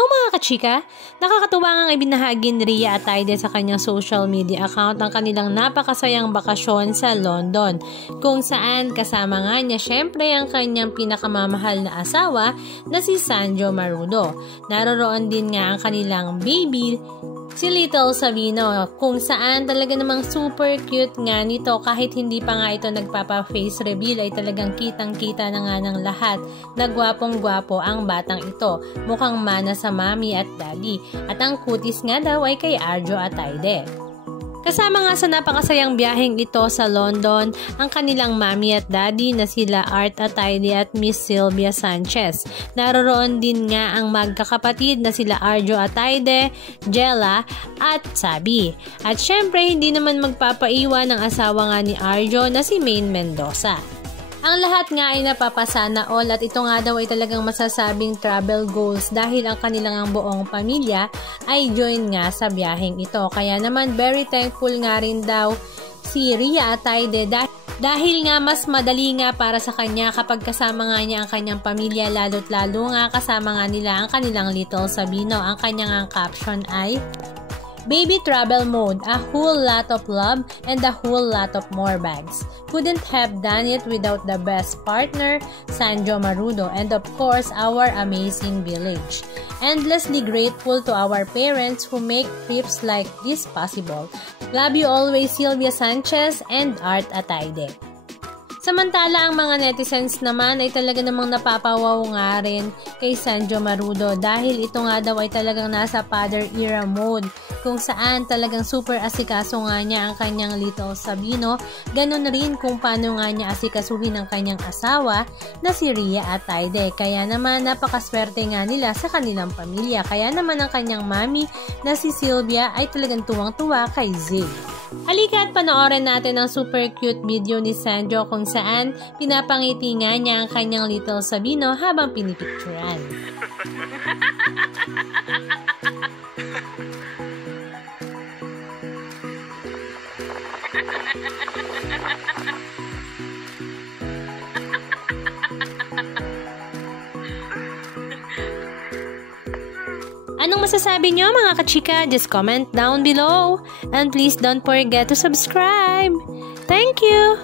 Hello mga kachika! Nakakatuwa ngang ibinahagi ni Rhea Atayde sa kanyang social media account ang kanilang napakasayang bakasyon sa London, kung saan kasama nga niya syempre ang kanyang pinakamamahal na asawa na si Sandro Marudo. Naroroon din nga ang kanilang baby, si Little Sabino, kung saan talaga namang super cute nga nito. Kahit hindi pa nga ito nagpapa-face reveal ay talagang kitang-kita na nga ng lahat na gwapong-gwapo ang batang ito. Mukhang mana sa mami at daddy. At ang kutis nga daw ay kay Arjo Atayde. Kasama nga sa napakasayang biyaheng ito sa London ang kanilang mami at daddy na sila Art Atayde at Miss Sylvia Sanchez. Naroroon din nga ang magkakapatid na sila Arjo Atayde, Jella at Sabi. At syempre hindi naman magpapaiwan ang asawa nga ni Arjo na si Maine Mendoza. Ang lahat nga ay napapasana all at ito nga daw ay talagang masasabing travel goals dahil ang kanilang buong pamilya ay join nga sa biyaheng ito. Kaya naman very thankful nga rin daw si Rhea Atayde dahil nga mas madali nga para sa kanya kapag kasama nga niya ang kanyang pamilya, lalo't lalo nga kasama nga nila ang kanilang Little Sabino. Ang kanyang caption ay "Baby travel mode, a whole lot of love and a whole lot of more bags. Couldn't have done it without the best partner, Sandro Marudo, and of course our amazing village. Endlessly grateful to our parents who make trips like this possible. Love you always, Sylvia Sanchez and Art Atayde." Samantala, ang mga netizens naman ay talaga namang napapawaw nga rin kay Sandro Marudo dahil ito nga daw ay talagang nasa father era mode, kung saan talagang super asikaso nga niya ang kanyang Little Sabino. Ganon rin kung paano nga niya asikasuhin ang kanyang asawa na si Rhea Atayde. Kaya naman napakaswerte nga nila sa kanilang pamilya. Kaya naman ang kanyang mami na si Sylvia ay talagang tuwang-tuwa kay Zay. Halika at panoorin natin ang super cute video ni Sandro kung saan pinapangiti nga niya ang kanyang Little Sabino habang pinipicturan. Anong masasabi nyo mga kachika? Just comment down below. And please don't forget to subscribe. Thank you!